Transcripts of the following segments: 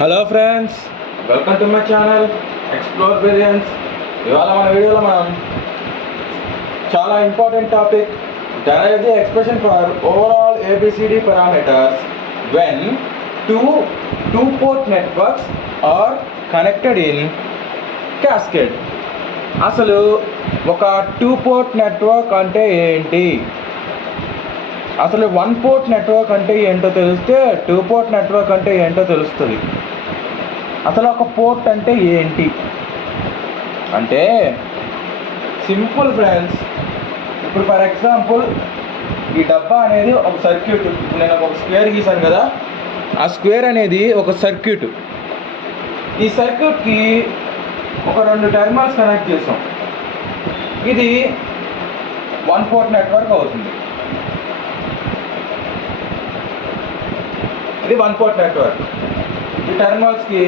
Hello friends, welcome to my channel explore billions. ఇవాళ మన వీడియోలో మనం చాలా important topic derive the expression for overall ABCD parameters when two port networks are connected in cascade. అసలు ఒక 2 port network అంటే ఏంటి, అసలు 1 port నెట్వర్క్ అంటే ఏంటో తెలిస్తే 2 port నెట్వర్క్ అంటే ఏంటో తెలుస్తుంది. అసలు ఒక పోర్ట్ అంటే ఏంటి అంటే సింపుల్ ఫ్రెండ్స్. ఇప్పుడు ఫర్ ఎగ్జాంపుల్ ఈ డబ్బా అనేది ఒక సర్క్యూట్. నేను ఒక స్క్వేర్ గీసాను కదా, ఆ స్క్వేర్ అనేది ఒక సర్క్యూట్. ఈ సర్క్యూట్కి ఒక 2 టెర్మినల్స్ కనెక్ట్ చేసాం. ఇది 1 పోర్ట్ నెట్వర్క్ అవుతుంది. ఇది 1 పోర్ట్ నెట్వర్క్. ఈ టెర్మినల్స్కి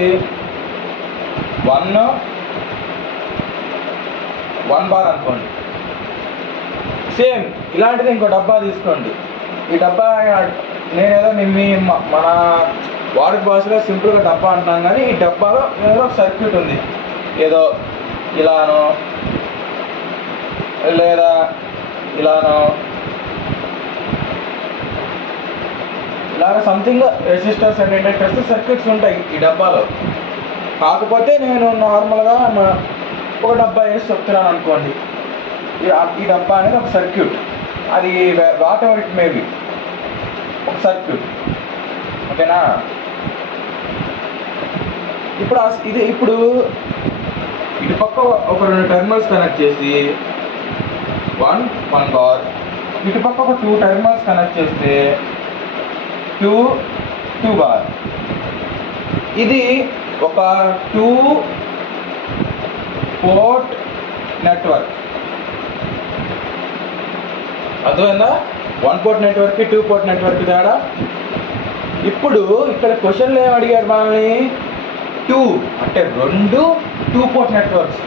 1 బార్ అనుకోండి. సేమ్ ఇలాంటిది ఇంకో డబ్బా తీసుకోండి. ఈ డబ్బా నేనేదో మన వాడుక భాషలో సింపుల్గా డబ్బా అంటున్నాను, కానీ ఈ డబ్బాలో ఏదో ఒక సర్క్యూట్ ఉంది. ఏదో ఇలానో లేదా ఇలానో ఇలాగ something resistors and inductors circuits ఉంటాయి ఈ డబ్బాలో. కాకపోతే నేను నార్మల్గా ఒక డబ్బా వేసి చెప్తున్నాను అనుకోండి. ఈ డబ్బా అనేది ఒక సర్క్యూట్. అది what ever it may be ఒక సర్క్యూట్. ఓకేనా? ఇప్పుడు ఇటు పక్క ఒక 2 టెర్మినల్స్ కనెక్ట్ చేసి 1 బార్, ఇటు పక్క ఒక 2 టెర్మినల్స్ కనెక్ట్ చేస్తే 2 బార్. ఇది ఒక 2 పోర్ట్ నెట్వర్క్. అర్థమైందా? 1 పోర్ట్ నెట్వర్క్కి 2 పోర్ట్ నెట్వర్క్ తేడా. ఇప్పుడు ఇక్కడ క్వశ్చన్లు ఏమి అడిగారు మనల్ని? 2 అంటే 2 పోర్ట్ నెట్వర్క్స్.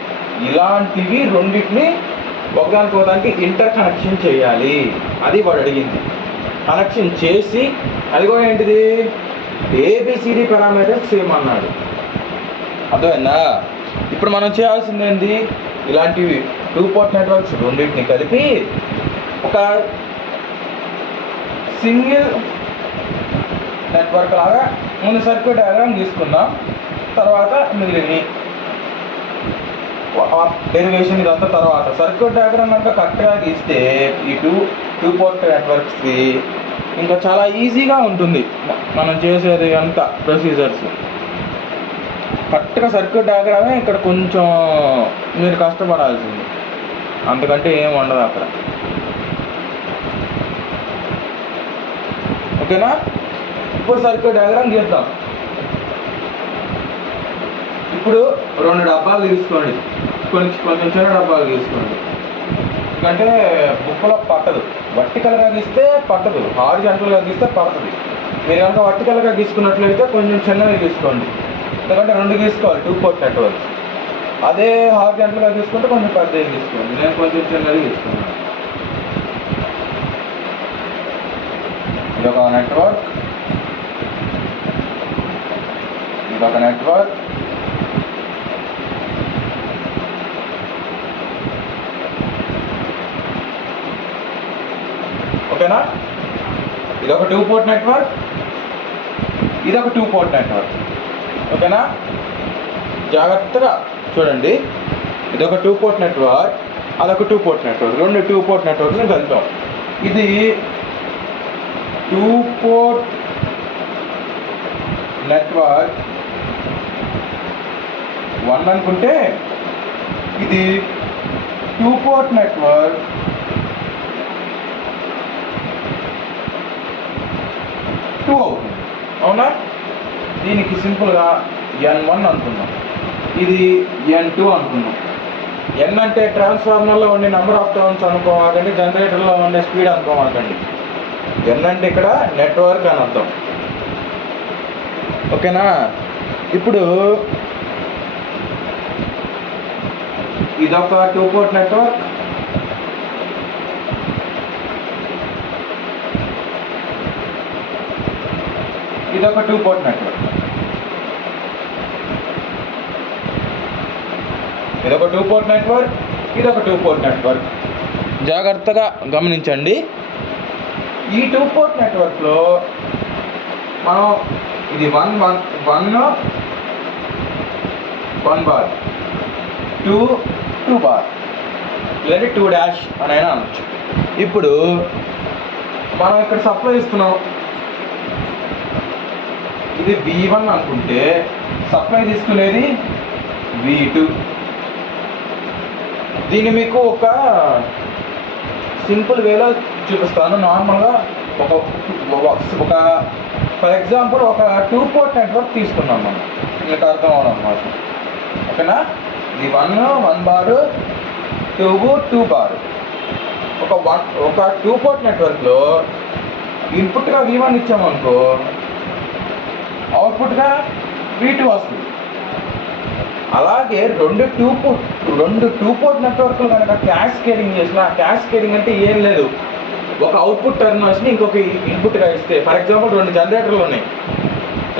ఇలాంటివి రెండింటిని ఒకదానికి ఇంటర్ కనెక్షన్ చేయాలి. అది వాడు అడిగింది. కనెక్షన్ చేసి అది కూడా ఏంటిది, ABCD పారామీటర్స్ సేమ్ అన్నాడు. అర్థమైందా? ఇప్పుడు మనం చేయాల్సింది ఏంటి, ఇలాంటివి 2 పోర్ట్ నెట్వర్క్స్ రెండింటిని కలిపి ఒక సింగిల్ నెట్వర్క్ లాగా ముందు సర్క్యూట్ డయాగ్రామ్ తీసుకుందాం. తర్వాత మిగిలినవి డెరివేషన్ ఇదంతా తర్వాత. సర్క్యూట్ డయాగ్రామ్ కనుక కరెక్ట్గా గీస్తే ఈ 2 పోర్ట్ నెట్వర్క్స్కి ఇంకా చాలా ఈజీగా ఉంటుంది మనం చేసేది అంతా ప్రొసీజర్స్. కరెక్ట్గా సర్క్యూట్ డయాగ్రామే ఇక్కడ కొంచెం మీరు కష్టపడాల్సింది, అంతకంటే ఏం ఉండదు అక్కడ. ఓకేనా? ఇప్పుడు సర్క్యూట్ డయాగ్రామ్ గీద్దాం. ఇప్పుడు 2 డబ్బాలు తీసుకోండి, కొంచెం చిన్న డబ్బాలు తీసుకోండి. ఎందుకంటే బుక్లో పట్టదు. వర్టికల్గా గీస్తే పట్టదు, హారిజాంటల్గా గీస్తే పడుతుంది. మీరు కనుక వర్టికల్గా గీసుకున్నట్లయితే కొంచెం చిన్నవి తీసుకోండి, ఎందుకంటే 2 తీసుకోవాలి 2 పోర్ట్ నెట్వర్క్. అదే హారిజాంటల్గా తీసుకుంటే కొంచెం పెద్దవి తీసుకోండి. నేను కొంచెం చిన్నది తీసుకున్నాను. ఇదొక నెట్వర్క్, ఇదొక నెట్వర్క్, ఓకేనా? ఇదొక 2 పోర్ట్ నెట్వర్క్, ఇదొక 2 పోర్ట్ నెట్వర్క్. ఓకేనా? జాగ్రత్తగా చూడండి. ఇదొక 2 పోర్ట్ నెట్వర్క్, అదొక 2 పోర్ట్ నెట్వర్క్. 2 2 పోర్ట్ నెట్వర్క్ని కలిపాం. ఇది 2 పోర్ట్ నెట్వర్క్ 1 అనుకుంటే, ఇది 2 పోర్ట్ నెట్వర్క్ 2 అవుతుంది. అవునా? దీనికి సింపుల్గా N1 అనుకున్నాం, ఇది N2 అనుకున్నాం. N అంటే ట్రాన్స్ఫార్మర్లో ఉండే నెంబర్ ఆఫ్ టర్న్స్ అనుకోమాకండి, జనరేటర్లో ఉండే స్పీడ్ అనుకోమాకండి. N అంటే ఇక్కడ నెట్వర్క్ అని అర్థం. ఓకేనా? ఇప్పుడు ఇదొక 2 పోర్ట్ నెట్వర్క్, ఇదొక 2 పోర్ట్ నెట్వర్క్. ఇదొక 2 పోర్ట్ నెట్వర్క్, ఇదొక 2 పోర్ట్ నెట్వర్క్. జాగ్రత్తగా గమనించండి. ఈ 2 పోర్ట్ నెట్వర్క్లో మనం ఇది 1 బార్, 2 బార్ లేదా 2 డాష్ అని అయినా అనొచ్చు. ఇప్పుడు మనం ఇక్కడ సప్లై ఇస్తున్నాం, ఇది V1 అనుకుంటే సప్లై తీసుకునేది V2. దీన్ని మీకు ఒక సింపుల్ వేలో చూపిస్తాను. నార్మల్గా ఒక ఫర్ ఎగ్జాంపుల్ ఒక 2 పోర్ట్ నెట్వర్క్ తీసుకున్నాం మనం, మీకు అర్థం అవడం అన్నమాట. ఓకేనా? ఇది 1 బార్, 2 బార్. ఒక 2 పోర్ట్ నెట్వర్క్లో ఇన్పుట్గా V1 ఇచ్చామనుకో, అవుట్పుట్గా V2 వస్తుంది. అలాగే రెండు టూ పోర్ట్ నెట్వర్క్లు కనుక క్యాస్కేడింగ్ చేసిన, క్యాస్కేడింగ్ అంటే ఏం లేదు, ఒక అవుట్పుట్ టెర్మినల్స్ని ఇంకొక ఇన్పుట్గా ఇస్తే, ఫర్ ఎగ్జాంపుల్ 2 జనరేటర్లు ఉన్నాయి,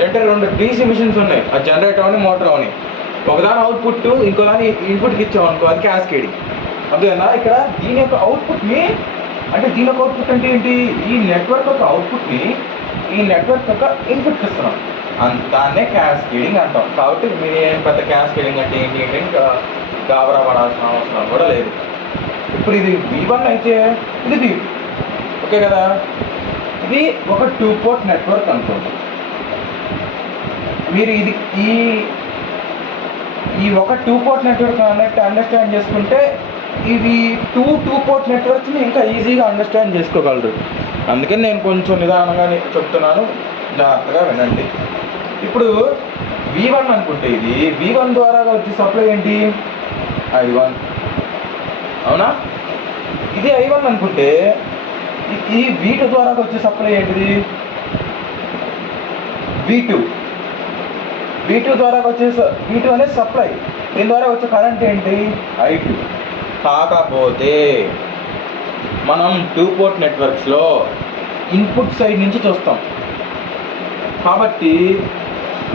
అంటే 2 DC మిషన్స్ ఉన్నాయి, ఆ జనరేటర్ అని మోటార్ అని, ఒకదాని అవుట్పుట్ ఇంకోదాని ఇన్పుట్కి ఇచ్చామనుకో, అది క్యాస్కేడింగ్. అదేనా? ఇక్కడ దీని యొక్క అవుట్పుట్ని, అంటే దీని యొక్క అవుట్పుట్ అంటే ఏంటి, ఈ నెట్వర్క్ యొక్క అవుట్పుట్ని ఈ నెట్వర్క్ యొక్క ఇన్పుట్కి ఇస్తున్నాం, దాన్నే క్యాస్కేడింగ్ అంటాం. కాబట్టి మీరు ఏం పెద్ద క్యాస్కేడింగ్ అంటే ఏంటి గాబరా పడాల్సిన అవసరం కూడా లేదు. ఇప్పుడు ఇది V1 అయితే ఇది V2, ఓకే కదా? ఇది ఒక 2 పోర్ట్ నెట్వర్క్ అనుకోండి. మీరు ఇది ఈ ఒక 2 పోర్ట్ నెట్వర్క్ అన్నట్టు అండర్స్టాండ్ చేసుకుంటే ఇది 2 పోర్ట్ నెట్వర్క్స్ని ఇంకా ఈజీగా అండర్స్టాండ్ చేసుకోగలరు. అందుకని నేను కొంచెం నిదానంగా చెప్తున్నాను, జాగ్రత్తగా వినండి. ఇప్పుడు V1 అనుకుంటే ఇది V1 ద్వారా వచ్చే సప్లై ఏంటి, I1, అవునా? ఇది I1 అనుకుంటే ఈ V2 ద్వారా వచ్చే సప్లై ఏంటిది, V2 ద్వారా వచ్చే V2 అనేది సప్లై, దీని ద్వారా వచ్చే కరెంట్ ఏంటి, I2. కాకపోతే మనం 2 పోర్ట్ నెట్వర్క్స్లో ఇన్పుట్ సైడ్ నుంచి చూస్తాం కాబట్టి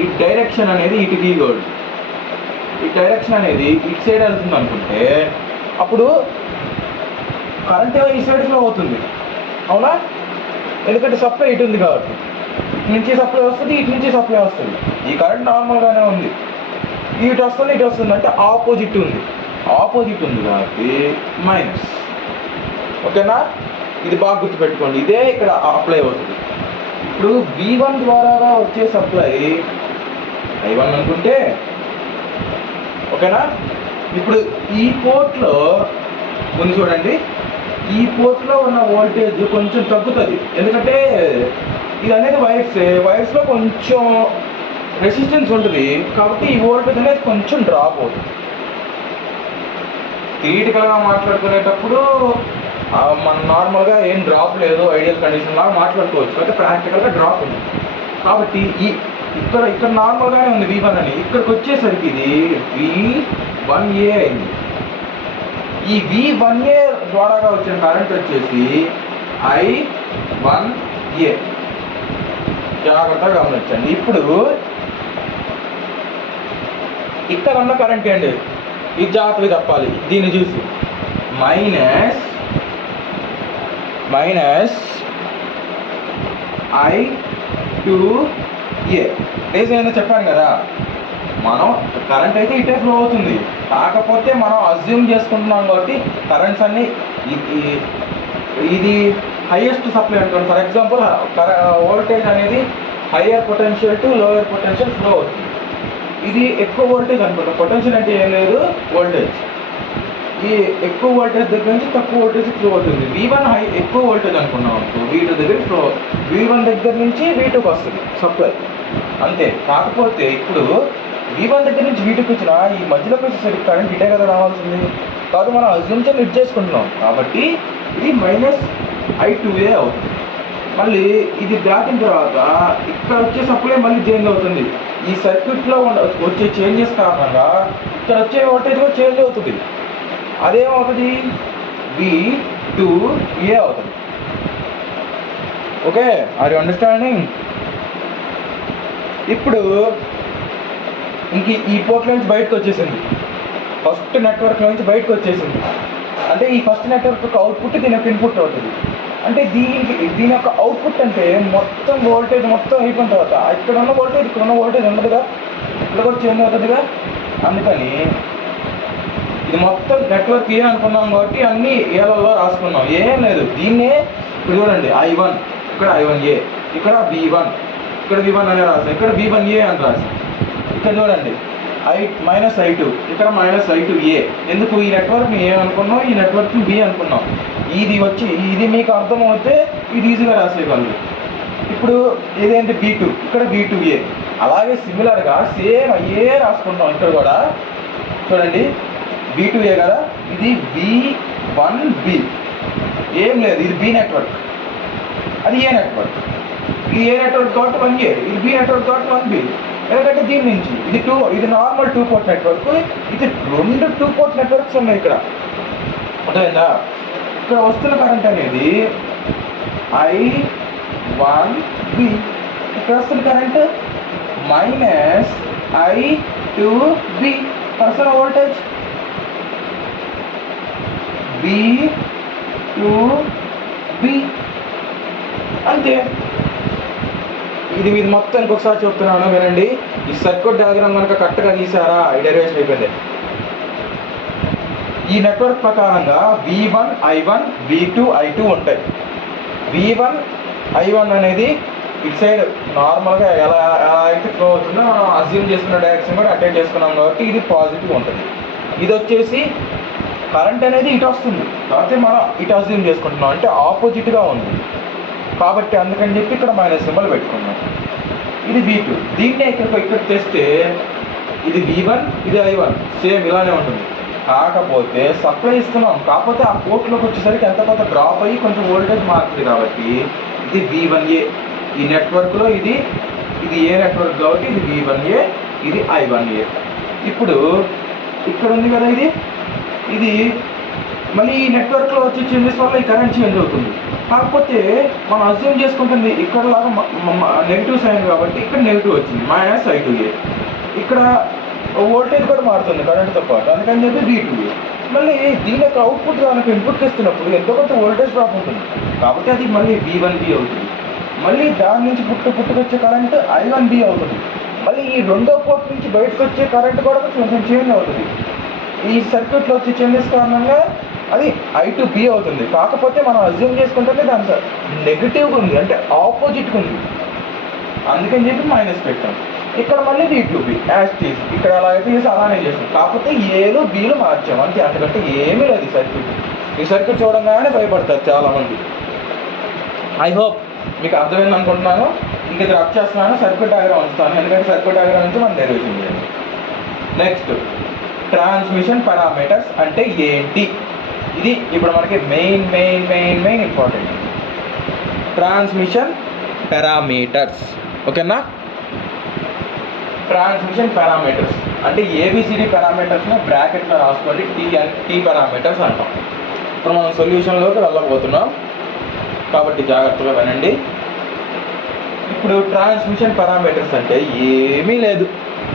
ఈ డైరెక్షన్ అనేది ఇటు గీగోడు, ఈ డైరెక్షన్ అనేది ఇటు సైడ్ వెళ్తుంది అనుకుంటే అప్పుడు కరెంట్ ఈ సైడ్ ఫ్లో అవుతుంది, అవునా? ఎందుకంటే సప్లై ఇటు ఉంది కాబట్టి, ఇటు నుంచి సప్లై వస్తుంది, ఇటు నుంచి సప్లై వస్తుంది. ఈ కరెంట్ నార్మల్గానే ఉంది, ఇటు వస్తుంది ఇటు వస్తుంది, అంటే ఆపోజిట్ ఉంది కాబట్టి మైనస్. ఓకేనా? ఇది బాగా గుర్తుపెట్టుకోండి, ఇదే ఇక్కడ అప్లై అవుతుంది. ఇప్పుడు V1 ద్వారా వచ్చే సప్లై I1 అనుకుంటే, ఓకేనా? ఇప్పుడు ఈ పోర్ట్లో ముందు చూడండి, ఈ పోర్ట్లో ఉన్న వోల్టేజ్ కొంచెం తగ్గుతుంది, ఎందుకంటే ఇది అనేది వైర్స్లో కొంచెం రెసిస్టెన్స్ ఉంటుంది కాబట్టి ఈ వోల్టేజ్ అనేది కొంచెం డ్రాప్ అవుతుంది. థియరిటికల్గా మాట్లాడుకునేటప్పుడు మన నార్మల్గా ఏం డ్రాప్ లేదు, ఐడియల్ కండిషన్ లాగా మాట్లాడుకోవచ్చు, అయితే ప్రాక్టికల్గా డ్రాప్ ఉంది. కాబట్టి ఇక్కడ నార్మల్గానే ఉంది V1 అని, ఇక్కడికి వచ్చేసరికి ఇది V1A అయింది. ఈ V1A ద్వారా వచ్చిన కరెంట్ వచ్చేసి I1A. జాగ్రత్తగా గమనించండి. ఇప్పుడు ఇక్కడ ఉన్న కరెంట్ ఏంటి, ఇది జాగ్రత్తగా చెప్పాలి, దీన్ని చూసి మైనస్ I2A. రీజన్ ఏందో చెప్పాను కదా, మనం కరెంట్ అయితే ఇటే ఫ్లో అవుతుంది, కాకపోతే మనం అజ్యూమ్ చేసుకుంటున్నాం కాబట్టి కరెంట్స్ అన్నీ ఇది హైయెస్ట్ సప్లై అనుకోండి. ఫర్ ఎగ్జాంపుల్ వోల్టేజ్ అనేది higher potential to lower potential flow అవుతుంది. ఇది ఎక్కువ వోల్టేజ్ అనుకుంటాం, పొటెన్షియల్ అంటే ఏం లేదు, వోల్టేజ్. ఈ ఎక్కువ వోల్టేజ్ దగ్గర నుంచి తక్కువ వోల్టేజ్ ఫ్లో అవుతుంది. V1 ఎక్కువ వోల్టేజ్ అనుకున్నాం అనుకో, V2 దగ్గర ఫ్లో, V1 దగ్గర నుంచి V2కి వస్తుంది సప్లై, అంతే. కాకపోతే ఇప్పుడు V1 దగ్గర నుంచి V2కి వచ్చిన ఈ మధ్యలోకి వచ్చేసరికి కరెంట్ ఇటే కదా రావాల్సింది, కాదు మనం అజ్యూమ్షన్ లిట్ చేసుకుంటున్నాం కాబట్టి ఇది -I2A అవుతుంది. మళ్ళీ ఇది దాటిన తర్వాత ఇక్కడ వచ్చే సప్లై మళ్ళీ చేంజ్ అవుతుంది. ఈ సర్క్యూట్లో వచ్చే చేంజెస్ కారణంగా ఇక్కడ వచ్చే వోల్టేజ్ కూడా చేంజ్ అవుతుంది. అదేమవుతుంది, V2A అవుతుంది. Okay, are you understanding? ఇప్పుడు ఇంక ఈ పోర్ట్ నుంచి బయటకు వచ్చేసింది, ఫస్ట్ నెట్వర్క్ నుంచి బయటకు వచ్చేసింది. అంటే ఈ ఫస్ట్ నెట్వర్క్ యొక్క అవుట్పుట్ దీని యొక్క ఇన్పుట్ అవుతుంది. అంటే దీని యొక్క అవుట్పుట్ అంటే మొత్తం వోల్టేజ్ మొత్తం అయిపోయిన తర్వాత ఇక్కడ ఉన్న వోల్టేజ్ ఉండదుగా, ఇక్కడ కూడా చేంజ్ అవుతుందిగా. అందుకని ఇది మొత్తం నెట్వర్క్ ఏ అనుకున్నాం కాబట్టి అన్నీ ఏలలో రాసుకున్నాం. ఏం లేదు, దీన్నే ఇప్పుడు చూడండి I1, ఇక్కడ I1A, ఇక్కడ V1, ఇక్కడ V1 అనే రాసాం, ఇక్కడ V1A అని రాసాం. ఇక్కడ చూడండి I-I2, ఇక్కడ -I2A. ఎందుకు ఈ నెట్వర్క్ని ఏ అనుకున్నాం, ఈ నెట్వర్క్ని B అనుకున్నాం. ఇది మీకు అర్థమవుతే ఇది ఈజీగా రాసేయగలరు. ఇప్పుడు ఇదేంటి B2, ఇక్కడ V2A. అలాగే సిమిలర్గా సేమ్ అయ్యే రాసుకుంటాం. ఇక్కడ కూడా చూడండి B2A కదా, ఇది V1B. ఏం లేదు, ఇది B నెట్వర్క్, అది ఏ నెట్వర్క్. ఇది ఏ నెట్వర్క్ కాబట్టి 1A, ఇది B నెట్వర్క్ కాబట్టి 1B. ఎందుకంటే దీని నుంచి ఇది నార్మల్ 2 పోర్ట్ నెట్వర్క్, ఇది 2 2 పోర్ట్ నెట్వర్క్స్ ఉన్నాయి ఇక్కడ. అర్థమైందా? ఇక్కడ వస్తున్న కరెంట్ అనేది I1B, ఇక్కడ వస్తున్న కరెంట్ -I2B. వస్తున్న వోల్టేజ్ V2B. అంతే. ఇది మీరు మొత్తం ఇంకొకసారి చెప్తున్నాను వినండి. ఈ సర్క్యూట్ డయాగ్రామ్ కనుక కరెక్ట్గా గీసారా ఈ డెరివేషన్ అయిపోయింది. ఈ నెట్వర్క్ ప్రకారంగా V1 I1 V2 I2 ఉంటాయి. V1 I1 అనేది ఇటు సైడ్ నార్మల్గా ఎలా అయితే ఫ్లో అవుతుందో మనం అజ్యూమ్ చేసుకున్న డైరెక్షన్ కూడా అటెండ్ చేసుకున్నాం కాబట్టి ఇది పాజిటివ్ ఉంటుంది. ఇది వచ్చేసి కరెంట్ అనేది ఇటు వస్తుంది కాబట్టి మనం ఇటు అజ్యూమ్ చేసుకుంటున్నాం, అంటే ఆపోజిట్గా ఉంది కాబట్టి అందుకని చెప్పి ఇక్కడ మైనస్ సింబల్ పెట్టుకున్నాం. ఇది V2. దీన్నే ఇక్కడ తెస్తే ఇది V1, ఇది I1 సేమ్ ఇలానే ఉంటుంది. కాకపోతే సప్లై ఇస్తున్నాం, కాకపోతే ఆ పోర్ట్లోకి వచ్చేసరికి ఎంత కొంత డ్రాప్ అయ్యి కొంచెం వోల్టేజ్ మారుతుంది కాబట్టి ఇది V1A. ఈ నెట్వర్క్లో ఇది ఏ నెట్వర్క్ కాబట్టి ఇది V1A, ఇది I1A. ఇప్పుడు ఇక్కడ ఉంది కదా, ఇది మళ్ళీ ఈ నెట్వర్క్లో వచ్చే చేంజెస్ వల్ల ఈ కరెంట్ చేంజ్ అవుతుంది. కాకపోతే మనం అజ్యూమ్ చేసుకుంటుంది ఇక్కడ లాగా నెగిటివ్ సైన్ కాబట్టి ఇక్కడ నెగిటివ్ వచ్చింది -I2A. ఇక్కడ వోల్టేజ్ కూడా మారుతుంది కరెంట్తో పాటు, అందుకని చెప్పి V2A. మళ్ళీ దీని యొక్క అవుట్పుట్ దానికి ఇన్పుట్కి ఇస్తున్నప్పుడు ఎంతో కొంత వోల్టేజ్ డ్రాప్ ఉంటుంది కాబట్టి అది మళ్ళీ V1B అవుతుంది. మళ్ళీ దాని నుంచి పుట్టుకొచ్చే కరెంట్ I1B అవుతుంది. మళ్ళీ ఈ రెండో పోర్ట్ నుంచి బయటకు వచ్చే కరెంట్ కూడా కొంచెం చేంజ్ అవుతుంది. ఈ సర్క్యూట్లో వచ్చే చేంజెస్ కారణంగా అది I2B అవుతుంది. కాకపోతే మనం అజ్యూమ్ చేసుకుంటే దాని నెగిటివ్గా ఉంది, అంటే ఆపోజిట్గా ఉంది, అందుకని చెప్పి మైనస్ పెట్టాం. ఇక్కడ మళ్ళీ V2B యాస్టీస్, ఇక్కడ అలా అయితే చేసి అలానే చేస్తాం, కాకపోతే ఏలు బీలు మార్చాం అంతే, అంతకంటే ఏమీ లేదు. ఈ సర్క్యూట్ చూడంగానే భయపడతారు చాలామంది. ఐ హోప్ మీకు అర్థమైంది అనుకుంటున్నాను. ఇంక ఇది రబ్ చేస్తున్నాను, సర్క్యూట్ డయాగ్రామ్ ఉంచుతాను, ఎందుకంటే సర్క్యూట్ డయాగ్రామ్ నుంచి మనం డెరివేషన్ చేయాలి. నెక్స్ట్ ట్రాన్స్మిషన్ పారామీటర్స్ అంటే ఏంటి, ఇది ఇప్పుడు మనకి మెయిన్ ఇంపార్టెంట్. ట్రాన్స్మిషన్ పారామీటర్స్, ఓకేనా? ట్రాన్స్మిషన్ పారామీటర్స్ అంటే ABCD పారామీటర్స్ని బ్రాకెట్లో రాసుకోండి, T పారామీటర్స్ అంటాం. ఇప్పుడు మనం సొల్యూషన్లోకి వెళ్ళబోతున్నాం కాబట్టి జాగ్రత్తగా వినండి. ఇప్పుడు ట్రాన్స్మిషన్ పారామీటర్స్ అంటే ఏమీ లేదు,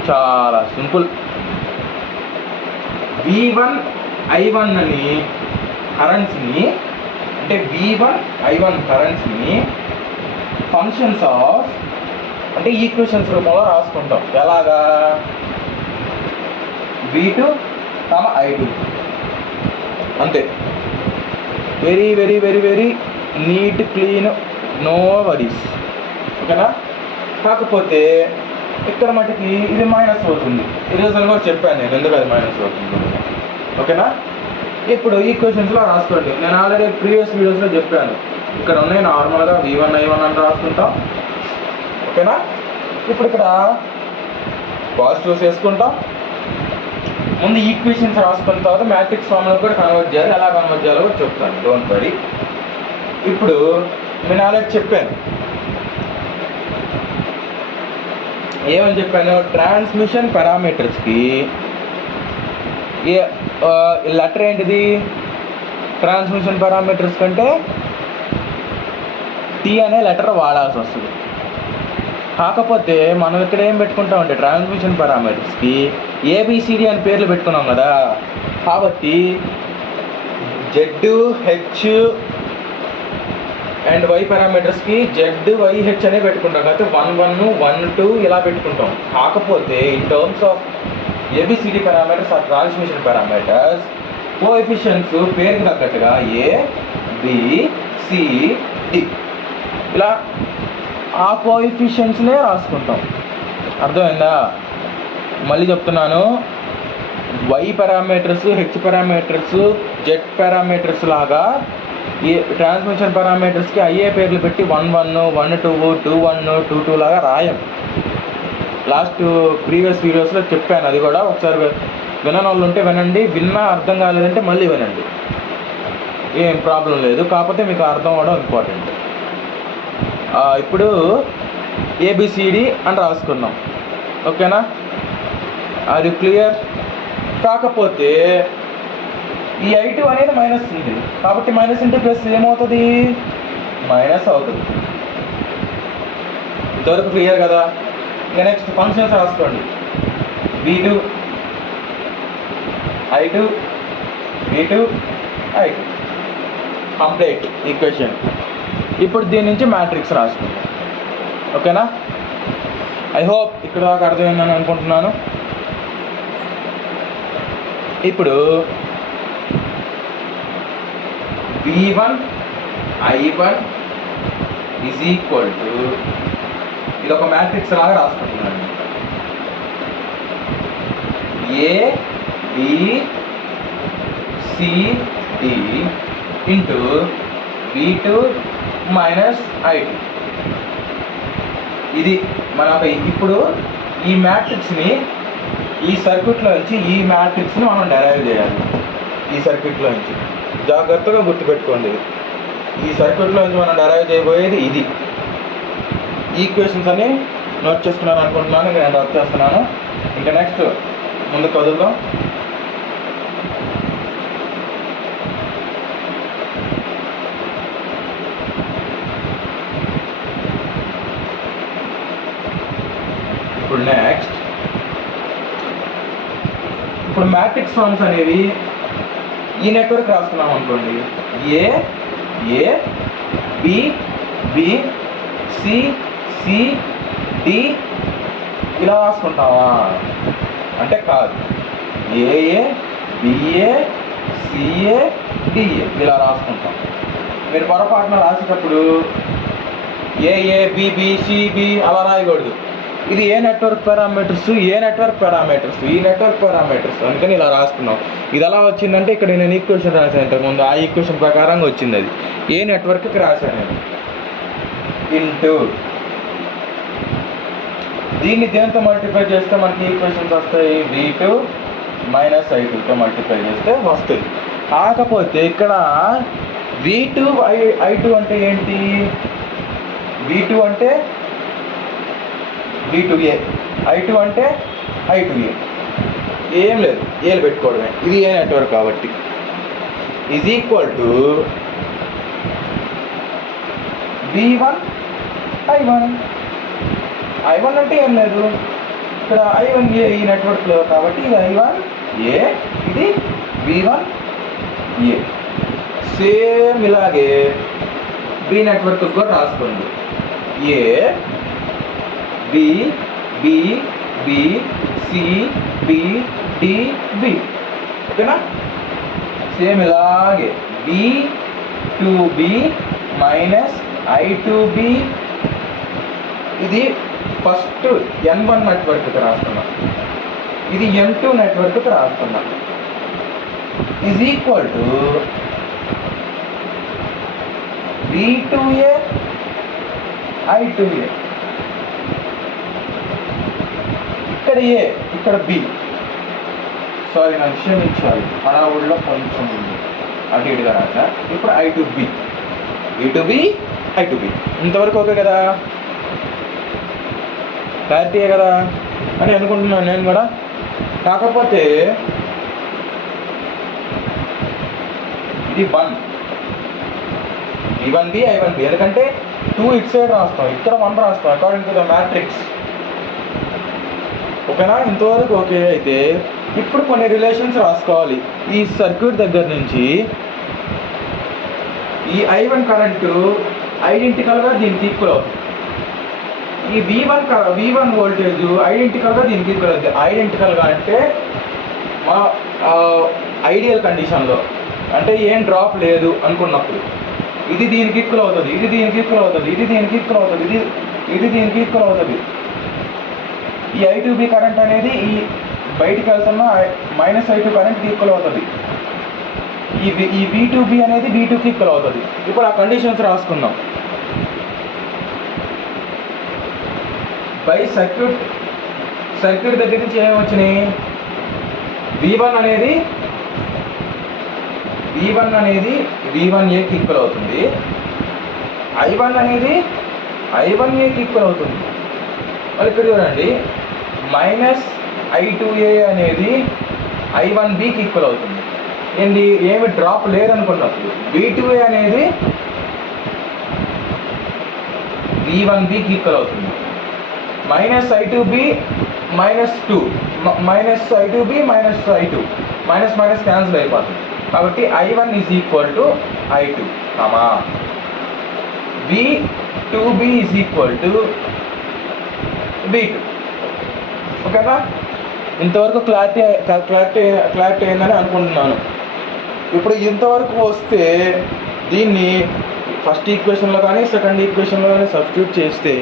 చాలా సింపుల్. V1 I1 అని కరెంట్స్ని, అంటే V1 I1 కరెంట్స్ని ఫంక్షన్స్ ఆఫ్ అంటే ఈక్వేషన్స్ రూపంలో రాసుకుంటాం. ఎలాగా? V2, I2 అంతే. Very very very very neat, clean, no worries, ఓకేనా? కాకపోతే ఇక్కడ మటుకి ఇది మైనస్ అవుతుంది. రీజన్ కూడా చెప్పాను నేను ఎందుకు అది మైనస్ అవుతుంది, ఓకేనా? ఇప్పుడు ఈక్వేషన్స్లో రాసుకోండి. నేను ఆల్రెడీ ప్రీవియస్ వీడియోస్లో చెప్పాను, ఇక్కడ ఉన్నాయి నార్మల్గా V1 I1 అని రాసుకుంటాం, ఓకేనా? ఇప్పుడు ఇక్కడ పాజిటివ్స్ వేసుకుంటాం. ముందు ఈక్వేషన్స్ రాసుకున్న తర్వాత మ్యాట్రిక్స్ ఫామ్లో కూడా కన్వర్ట్ చేయాలి. ఎలా కన్వర్ట్ చేయాలో కూడా చెప్తాను, డోంట్ వరీ. ఇప్పుడు నేను ఆల్రెడీ చెప్పాను, ఏమని చెప్పాను? ట్రాన్స్మిషన్ పారామీటర్స్కి లెటర్ ఏంటిది? ట్రాన్స్మిషన్ పారామీటర్స్ కంటే T అనే లెటర్ వాడాల్సి వస్తుంది. కాకపోతే మనం ఇక్కడ ఏం పెట్టుకుంటామంటే ట్రాన్స్మిషన్ పారామీటర్స్కి ఏబిసిడి అని పేర్లు పెట్టుకున్నాం కదా, కాబట్టి జెడ్, హెచ్ అండ్ వై పారామీటర్స్కి జెడ్, వై, హెచ్ అనే పెట్టుకుంటాం. కాబట్టి 1, 1, 1, 2 ఇలా పెట్టుకుంటాం. కాకపోతే in terms of ABCD parameters or transmission parameters, coefficients పేరుకి తగ్గట్టుగా ఏ, బి, సి, డి ఇలా ఆ కోఎఫిషియెంట్స్నే రాసుకుంటాం. అర్థమైందా? మళ్ళీ చెప్తున్నాను, Y parameters, H parameters, Z parameters లాగా ఈ ట్రాన్స్మిషన్ పారామీటర్స్కి అయ్యే పేర్లు పెట్టి 1, 1, 1, 2, 2, 1, 2, 2 లాగా రాయం. లాస్ట్ ప్రీవియస్ వీడియోస్లో చెప్పాను, అది కూడా ఒకసారి వినని వాళ్ళు ఉంటే వినండి, విన్నా అర్థం కాలేదంటే మళ్ళీ వినండి, ఏం ప్రాబ్లం లేదు. కాకపోతే మీకు అర్థం అవ్వడం ఇంపార్టెంట్. ఇప్పుడు ఏబిసిడి అని రాసుకున్నాం, ఓకేనా? అది క్లియర్? కాకపోతే ఈ I2 అనేది మైనస్ ఉంది, కాబట్టి మైనస్ ఇంటూ ప్లస్ ఏమవుతుంది? మైనస్ అవుతుంది. ఇంతవరకు క్లియర్ కదా? ఇక నెక్స్ట్ ఫంక్షన్స్ రాసుకోండి. V2, I2, V2, I2 complete equation. ఇప్పుడు దీని నుంచి మ్యాట్రిక్స్ రాసుకుంటాం, ఓకేనా? ఐ హోప్ ఇక్కడ దాకా అర్థమైందని అనుకుంటున్నాను. ఇప్పుడు V1 I1 is equal to, ఇది ఒక మ్యాట్రిక్స్ లాగా రాసుకుంటున్నాను, A, B, C, D into V2 minus I2. ఇది మన ఇప్పుడు ఈ మ్యాట్రిక్స్ని ఈ సర్క్యూట్లో నుంచి ఈ మ్యాట్రిక్స్ని మనం డెరైవ్ చేయాలి. ఈ సర్క్యూట్లో నుంచి జాగ్రత్తగా గుర్తుపెట్టుకోండి, ఈ సర్క్యూట్లో నుంచి మనం డెరైవ్ చేయబోయేది ఇది. ఈక్వేషన్స్ అని నోట్ చేసుకున్నాను అనుకుంటున్నాను, ఇంకా నేను వచ్చేస్తున్నాను. ఇంకా నెక్స్ట్ ముందుకు వదులుదాం. ఇప్పుడు నెక్స్ట్, ఇప్పుడు మ్యాట్రిక్స్ ఫార్మ్స్ అనేవి ఈ నెట్వర్క్ రాసుకున్నాం అనుకోండి, A, A, B, B, C, C, D ఇలా రాసుకుంటావా అంటే కాదు, ఏఏ, బిఏ, సిఏ, డిఏ ఇలా రాసుకుంటాం. మీరు పొరపాటున రాసేటప్పుడు ఏఏ, బిబి, సిబి అలా రాయకూడదు. ఇది ఏ నెట్వర్క్ పారామీటర్స్, ఏ నెట్వర్క్ పారామీటర్స్, ఈ నెట్వర్క్ పారామీటర్స్, అందుకని ఇలా రాసుకున్నాం. ఇది ఎలా వచ్చిందంటే ఇక్కడ నేను ఈక్వేషన్ రాశాను ఇంతకుముందు, ఆ ఈక్వేషన్ ప్రకారంగా వచ్చింది. అది ఏ నెట్వర్క్కి రాశాను నేను. ఇంటూ దీన్ని దేంతో మల్టిప్లై చేస్తే మనకి ఈక్వేషన్స్ వస్తాయి, V2 మైనస్ I2తో మల్టిప్లై చేస్తే వస్తుంది. కాకపోతే ఇక్కడ V2 I2 అంటే ఏంటి? V2 అంటే V2A, I2 అంటే I2A. ఏం లేదు, ఏలు పెట్టుకోవడమే. ఇది ఏ నెట్వర్క్ కాబట్టి is equal to V1 I1. I1 అంటే ఏం లేదు, ఇక్కడ I1A ఈ నెట్వర్క్లో, కాబట్టి ఇది I1A, ఇది V1A. సేమ్ ఇలాగే B నెట్వర్క్ కూడా రాసుకోండి, A, B, B, B, C, B, D, B, ఓకేనా? సేమ్ ఇలాగే V2B మైనస్ I2B. ఇది ఫస్ట్ N1 నెట్వర్క్కి రాస్తున్నా, ఇది N2 నెట్వర్క్కి రాస్తున్నా. Is equal to V2A I2A. ఇక్కడ ఏ, ఇక్కడ బి. సారీ, నన్ను క్షమించాలి, హడావుడిలో కొంచెం అటు ఇటుగా రాసా. ఇప్పుడు I2B, V2B I2B. ఇంతవరకు ఓకే కదా? క్లారిటీయే కదా అని అనుకుంటున్నాను నేను కూడా. కాకపోతే ఇది 1 V1B I1B, ఎందుకంటే 2 ఇటు సైడ్ రాస్తాం, ఇక్కడ 1 రాస్తాం అకార్డింగ్ టు ద మ్యాట్రిక్స్. ఓకేనా? ఇంతవరకు ఓకే. అయితే ఇప్పుడు కొన్ని రిలేషన్స్ రాసుకోవాలి. ఈ సర్క్యూట్ దగ్గర నుంచి ఈ I1 కరెంటు ఐడెంటికల్గా దీనికి ఈక్వల్ అవుతుంది. ఈ V1 వోల్టేజ్ ఐడెంటికల్గా దీనికి ఈక్వల్ అవుతుంది. ఐడెంటికల్గా అంటే మా ఐడియల్ కండిషన్లో, అంటే ఏం డ్రాప్ లేదు అనుకున్నప్పుడు ఇది దీనికి ఈక్వల్ అవుతుంది, ఇది దీనికి ఈక్వల్ అవుతుంది, ఇది దీనికి ఈక్వల్ అవుతుంది, ఇది దీనికి ఈక్వల్ అవుతుంది. ఈ I2B కరెంట్ అనేది ఈ బయటికి వెళ్తున్న -I2 కరెంట్కి ఈక్వల్ అవుతుంది. ఈ V2B అనేది V2కి ఈక్వల్ అవుతుంది. ఇప్పుడు ఆ కండిషన్స్ రాసుకుందాం. బై సర్క్యూట్ దగ్గర నుంచి ఏమొచ్చినాయి? V1 అనేది V1Aకి ఈక్వల్ అవుతుంది, I1 అనేది I1Aకి ఈక్వల్ అవుతుంది. మరి ఇక్కడ చూడండి, -I2A అనేది I1Bకి ఈక్వల్ అవుతుంది. ఏంటి? ఏమి డ్రాప్ లేదనుకున్నప్పుడు. V2A అనేది V1Bకి ఈక్వల్ అవుతుంది. -I2B -2 -I2B -I2 minus cancel అయిపోతుంది. కాబట్టి I1 is equal to I2, V2B is equal to V2. ఓకేనా? ఇంతవరకు క్లారిటీ అయిందని అనుకుంటున్నాను. ఇప్పుడు ఇంతవరకు వస్తే దీన్ని ఫస్ట్ ఈక్వేషన్లో కానీ సెకండ్ ఈక్వేషన్లో కానీ సబ్స్టిట్యూట్ చేస్తే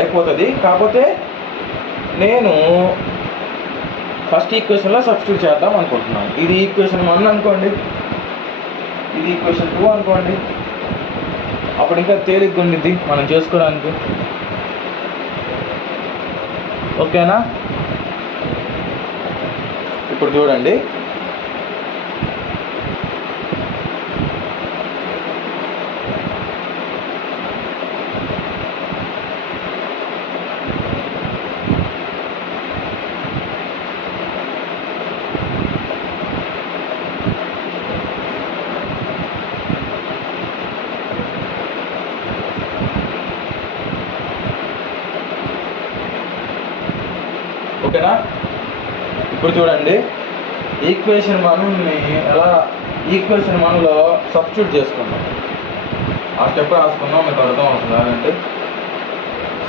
అయిపోతుంది. కాకపోతే నేను ఫస్ట్ ఈక్వేషన్లో సబ్స్టిట్యూట్ చేద్దాం అనుకుంటున్నాను. ఇది ఈక్వేషన్ 1 అనుకోండి, ఇది ఈక్వేషన్ 2 అనుకోండి. అప్పుడు ఇంకా తేలిగ్గా ఉండిద్ది మనం చేసుకోవడానికి. ఓకేనా? ఇప్పుడు చూడండి, ఓకేనా? ఇప్పుడు చూడండి, ఈక్వేషన్ 1ని ఎలా ఈక్వేషన్ 1లో సబ్స్టిట్యూట్ చేసుకున్నాం. ఆ స్టెప్ రాసుకున్నాం, మీకు అర్థం అవుతుంది. అంటే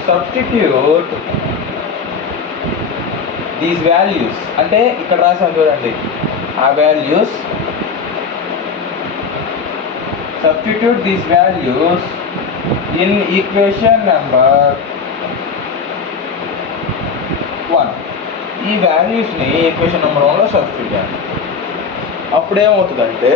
సబ్స్టిట్యూట్ దీస్ వాల్యూస్, అంటే ఇక్కడ రాసాను చూడండి, ఆ values, substitute these values in equation number 1. ఈ వాల్యూస్ని ఈక్వేషన్ నెంబర్ 1లో సబ్స్టిట్యూట్ చేయాలి. అప్పుడేమవుతుందంటే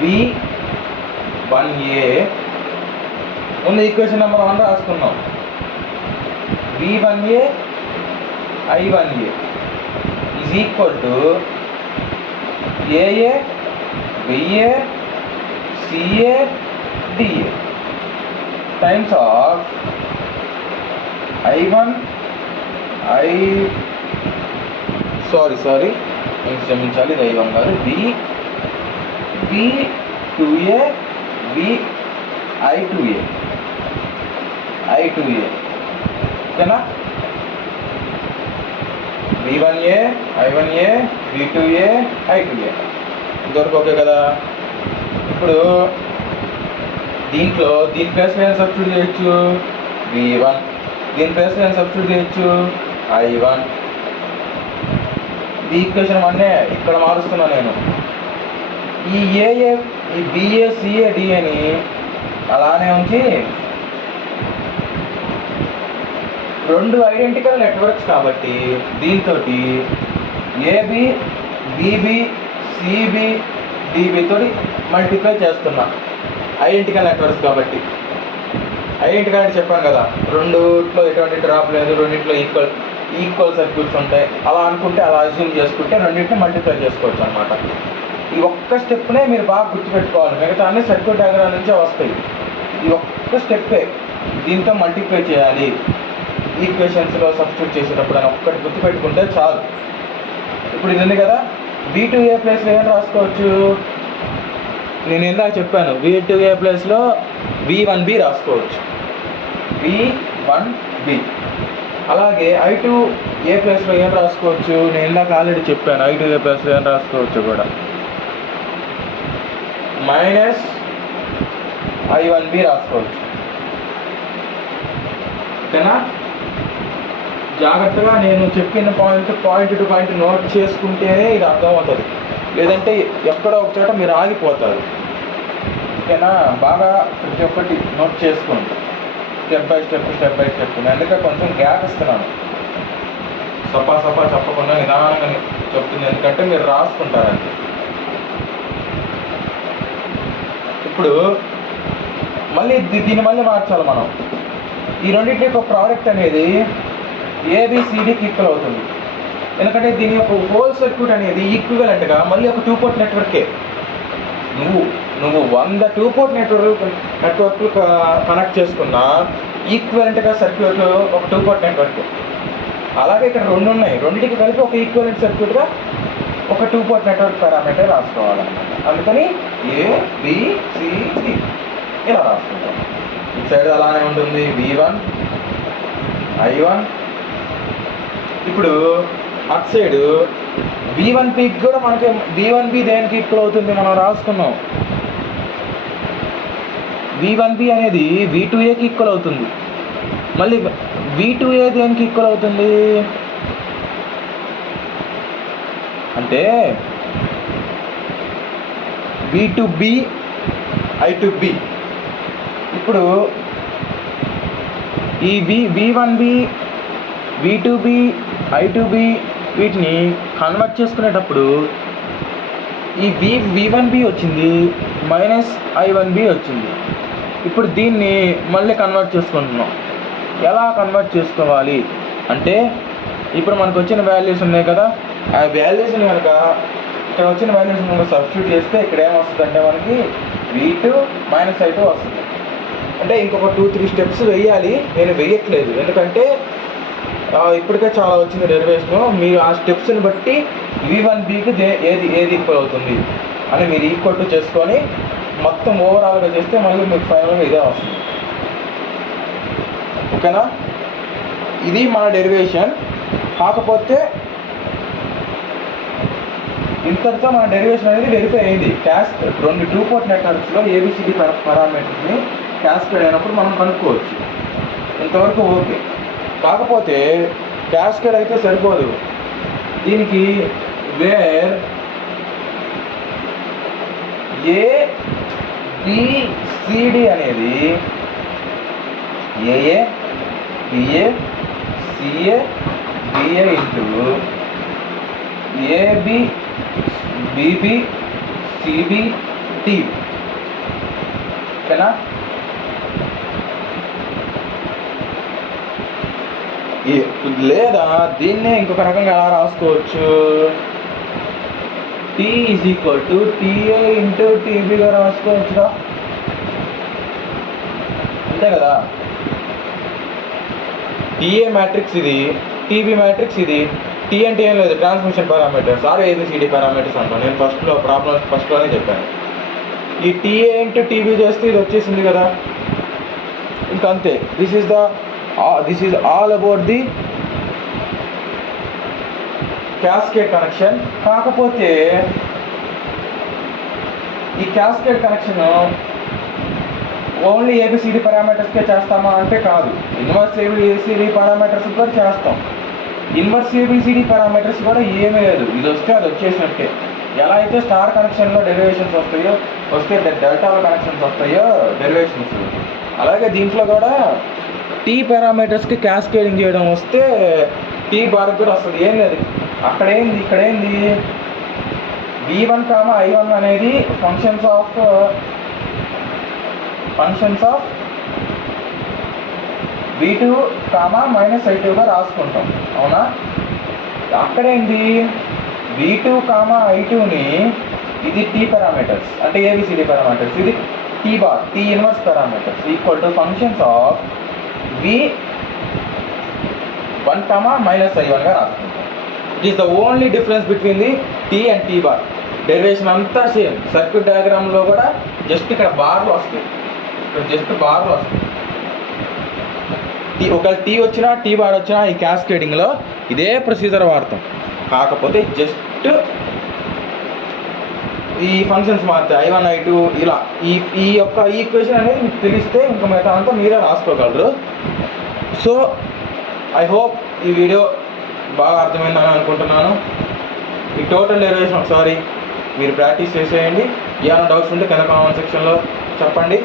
V1A ముందు ఈక్వేషన్ నెంబర్ 1 రాసుకున్నాం. V1A I1A is equal to AA BA CA DA times of క్షమించాలి, ఇది I1 కాదు, V2A I2A. ఓకేనా? V1A I1A V2A I2A. ఇంతవరకు ఓకే కదా? ఇప్పుడు దీని ప్లేస్లో ఏం సబ్స్టిట్యూట్ చేయొచ్చు? V1. దీని ప్లేస్లో ఏం సబ్స్టిట్యూట్ చేయొచ్చు? I1. ఈ ఈక్వేషన్ 1 ఇక్కడ మారుస్తున్నా నేను. ఈ AA ఈ BA CA DAని అలానే ఉంచి 2 ఐడెంటికల్ నెట్వర్క్స్ కాబట్టి దీంతో AB BB CB DB తోటి మల్టిప్లై చేస్తున్నా. ఐడెంటికల్ నెట్వర్క్స్ కాబట్టి. ఐడెంటికల్ అంటే చెప్పాను కదా, రెండిట్లో ఎటువంటి డ్రాప్ లేదు, రెండింటిలో ఈక్వల్ సర్క్యూట్స్ ఉంటాయి. అలా అనుకుంటే, అలా అజ్యూమ్ చేసుకుంటే రెండింటిని మల్టిప్లై చేసుకోవచ్చు అనమాట. ఈ ఒక్క స్టెప్నే మీరు బాగా గుర్తుపెట్టుకోవాలి. మిగతా అన్ని సర్క్యూట్ డయాగ్రామ్ నుంచే వస్తాయి. ఈ ఒక్క స్టెప్పే దీంతో మల్టిప్లై చేయాలి ఈక్వేషన్స్లో సబ్స్టిట్యూట్ చేసేటప్పుడు అని ఒక్కటి గుర్తుపెట్టుకుంటే చాలు. ఇప్పుడు ఇది ఉంది కదా, V2A ప్లేస్లో ఏం రాసుకోవచ్చు? నేను ఇందాక చెప్పాను V2A ప్లేస్లో V1B రాసుకోవచ్చు, V1B. అలాగే I2A ప్లేస్లో ఏం రాసుకోవచ్చు, నేను ఇందాక ఆల్రెడీ చెప్పాను I2A ప్లేస్లో ఏం రాసుకోవచ్చు కూడా, -I1B రాసుకోవచ్చు. ఓకేనా? జాగ్రత్తగా నేను చెప్పిన పాయింట్ టు పాయింట్ నోట్ చేసుకుంటేనే ఇది అర్థమవుతుంది, లేదంటే ఎక్కడో ఒక చోట మీరు ఆగిపోతారు. ఓకేనా? బాగా ప్రతి ఒక్కటి నోట్ చేసుకోండి, స్టెప్ బై స్టెప్. నేను అందుకే కొంచెం గ్యాప్ ఇస్తున్నాను, సపా చెప్పకుండా నిదానంగా చెప్తుంది, ఎందుకంటే మీరు రాసుకుంటారండి. ఇప్పుడు మళ్ళీ దీన్ని మళ్ళీ మార్చాలి మనం. ఈ రెండింటికి ఒక ప్రోడక్ట్ అనేది ABCDకి ఈక్వల్ అవుతుంది, ఎందుకంటే దీని యొక్క హోల్ సర్క్యూట్ అనేది ఈక్వివలెంట్గా మళ్ళీ ఒక 2 పోర్ట్ నెట్వర్కే. నువ్వు 100 2 పోర్ట్ నెట్వర్క్ కనెక్ట్ చేసుకున్న ఈక్వివలెంట్గా సర్క్యూట్ ఒక 2 పోర్ట్ నెట్వర్క్. అలాగే ఇక్కడ 2 ఉన్నాయి, రెండింటికి కలిపి ఒక ఈక్వివలెంట్ సర్క్యూట్గా ఒక 2 పోర్ట్ నెట్వర్క్ పారామీటర్ రాసుకోవాలన్నమాట. అందుకని ABCD ఇలా రాసుకుంటాం. ఈ సైడ్ అలానే ఉంటుంది V1 I1. ఇప్పుడు అటు సైడ్ V1Bకి కూడా మనకి V1B దేనికి ఈక్వల్ అవుతుంది మనం రాసుకున్నాం. V1B అనేది V2Aకి ఈక్వల్ అవుతుంది. మళ్ళీ V2A దేనికి ఈక్వల్ అవుతుంది అంటే V2B I2B. ఇప్పుడు ఈ V1B V2B I2B వీటిని కన్వర్ట్ చేసుకునేటప్పుడు ఈ V1B వచ్చింది, -I1B వచ్చింది. ఇప్పుడు దీన్ని మళ్ళీ కన్వర్ట్ చేసుకుంటున్నాం. ఎలా కన్వర్ట్ చేసుకోవాలి అంటే, ఇప్పుడు మనకు వచ్చిన వాల్యూస్ ఉన్నాయి కదా, ఆ వాల్యూస్ని కనుక ఇక్కడ వచ్చిన వాల్యూస్ కనుక సబ్స్టిట్యూట్ చేస్తే ఇక్కడ ఏమొస్తుంది అంటే మనకి V2 -I2 వస్తుంది. అంటే ఇంకొక 2-3 స్టెప్స్ వేయాలి, నేను వేయట్లేదు ఎందుకంటే ఇప్పటికే చాలా వచ్చింది డెరివేషన్. మీరు ఆ స్టెప్స్ని బట్టి V1Bకి ఏది ఈక్వల్ అవుతుంది అని మీరు ఈక్వల్ టు చేసుకొని మొత్తం ఓవరాల్గా చేస్తే మళ్ళీ మీకు ఫైనల్గా ఇదే వస్తుంది. ఓకేనా? ఇది మన డెరివేషన్. కాకపోతే ఇంతటితో మన డెరివేషన్ అనేది వెరిఫై అయింది. రెండు 2 పోర్ట్ నెట్వర్క్స్లో ABCD పారామీటర్స్ని క్యాస్కేడ్ అయినప్పుడు మనం కనుక్కోవచ్చు. ఇంతవరకు ఓకే. కాకపోతే క్యాస్కేడ్ అయితే సరిపోదు, దీనికి వేర్ ABCD అనేది AA BA CA BA into AB BB CB D. ఓకేనా? లేదా దీన్నే ఇంకొక రకంగా ఎలా రాసుకోవచ్చు, T = TA × TBగా రాసుకోవచ్చురా, అంతే కదా? TA మ్యాట్రిక్స్ ఇది, TB మ్యాట్రిక్స్ ఇది. T అంటే ఏం లేదు, transmission parameters or ABCD parameters అంటాను. నేను ఫస్ట్లోనే చెప్పాను. ఈ TA × TB చేస్తే ఇది వచ్చేసింది కదా, ఇంకంతే. This is all about the cascade connection. కాకపోతే ఈ క్యాస్కేడ్ కనెక్షన్ ఓన్లీ ABCD పారామీటర్స్కే చేస్తామా అంటే కాదు, ఇన్వర్స్ ABCD పారామీటర్స్ కూడా చేస్తాం. ఇన్వర్స్ ABCD పారామీటర్స్ కూడా ఏమీ లేదు, ఇది వస్తే అది వచ్చేసినట్టే. ఎలా అయితే స్టార్ కనెక్షన్లో డెరివేషన్స్ వస్తే డెల్టాలో కనెక్షన్స్ వస్తాయో డెరివేషన్స్, అలాగే దీంట్లో కూడా T పారామీటర్స్కి క్యాస్కేడింగ్ చేయడం వస్తే T బార్కి కూడా వస్తుంది. ఏం లేదు, ఇక్కడేంది V1, I1 అనేది ఫంక్షన్స్ ఆఫ్ V2, -I2గా రాసుకుంటాం, అవునా? అక్కడేంది V2, I2ని ఇది T పారామీటర్స్ అంటే ABCD పారామీటర్స్, ఇది T inverse parameters equal to functions of V1, -I1గా రాసుకుంటాం. It is the only difference between the T and T bar. Derivation అంతా సేమ్. సర్క్యూట్ డయాగ్రామ్లో కూడా just ఇక్కడ బార్లు వస్తాయి, ఇక్కడ జస్ట్ బార్లు వస్తాయి. ఒకవేళ టీ వచ్చినా టీ బార్ వచ్చినా ఈ క్యాస్కేడింగ్లో ఇదే ప్రొసీజర్ వాడతాం. కాకపోతే జస్ట్ ఈ ఫంక్షన్స్ మారుతాయి, I1 I2 ఇలా. ఈ యొక్క ఈక్వేషన్ అనేది మీకు తెలిస్తే ఇంకా మిగతా అంతా మీరే రాసుకోగలరు. సో ఐ హోప్ ఈ వీడియో బాగా అర్థమైందని అనుకుంటున్నాను. ఈ టోటల్ డెరివేషన్ ఒకసారి మీరు ప్రాక్టీస్ చేసేయండి. ఏమైనా డౌట్స్ ఉంటే కింద కామెంట్ సెక్షన్లో చెప్పండి.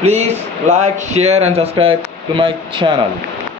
Please like, share and subscribe to my channel.